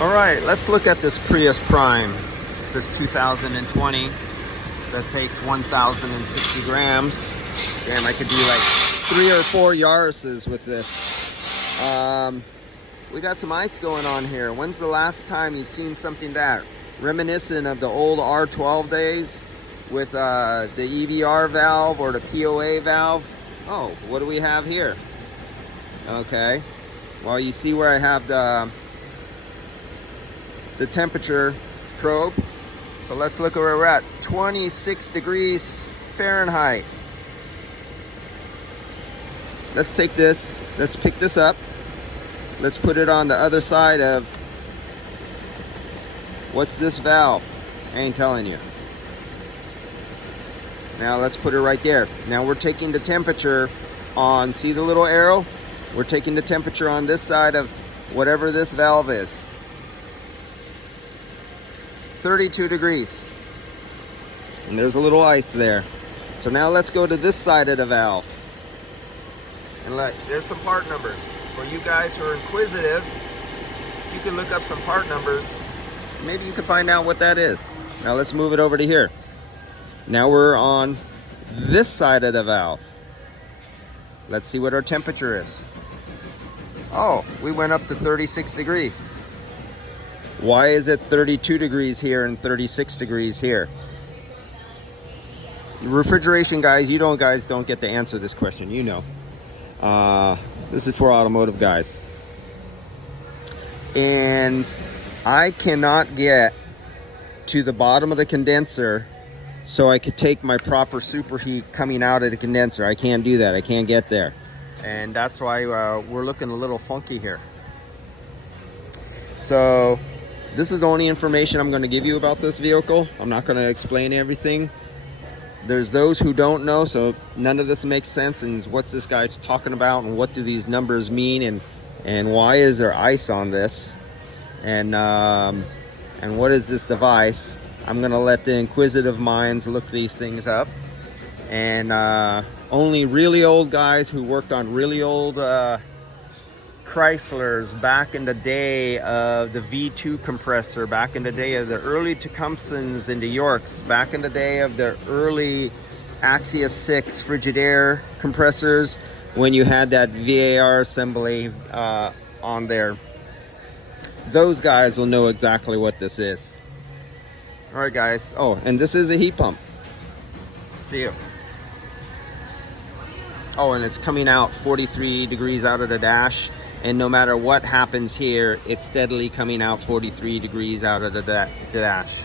All right, let's look at this Prius Prime, this 2020 that takes 1,060 grams. Damn, I could do like 3 or 4 Yaris's with this. We got some ice going on here. When's the last time you've seen something that reminiscent of the old R12 days with the EVR valve or the POA valve? Oh, what do we have here? Okay, well, you see where I have the temperature probe. So let's look where we're at. 26 degrees Fahrenheit. Let's take this, let's pick this up. Let's put it on the other side of, what's this valve? I ain't telling you. Now let's put it right there. Now we're taking the temperature on, see the little arrow? We're taking the temperature on this side of whatever this valve is. 32 degrees. And there's a little ice there. So now let's go to this side of the valve. And look, there's some part numbers. For you guys who are inquisitive, you can look up some part numbers. Maybe you can find out what that is. Now let's move it over to here. Now we're on this side of the valve. Let's see what our temperature is. Oh, we went up to 36 degrees. Why is it 32 degrees here and 36 degrees here? Refrigeration guys, you guys don't get to answer this question, you know. This is for automotive guys. And I cannot get to the bottom of the condenser so I could take my proper superheat coming out of the condenser. I can't do that, I can't get there. And that's why we're looking a little funky here. So this is the only information I'm going to give you about this vehicle. I'm not going to explain everything. There's those who don't know, so none of this makes sense. And what's this guy talking about? And what do these numbers mean? And why is there ice on this? And what is this device? I'm going to let the inquisitive minds look these things up. And only really old guys who worked on really old Chryslers back in the day of the V2 compressor, back in the day of the early Tecumsehs and the Yorks, back in the day of the early Axia 6 Frigidaire compressors, when you had that VAR assembly on there. Those guys will know exactly what this is. All right, guys. Oh, and this is a heat pump. See you. Oh, and it's coming out 43 degrees out of the dash. And no matter what happens here, it's steadily coming out 43 degrees out of the dash.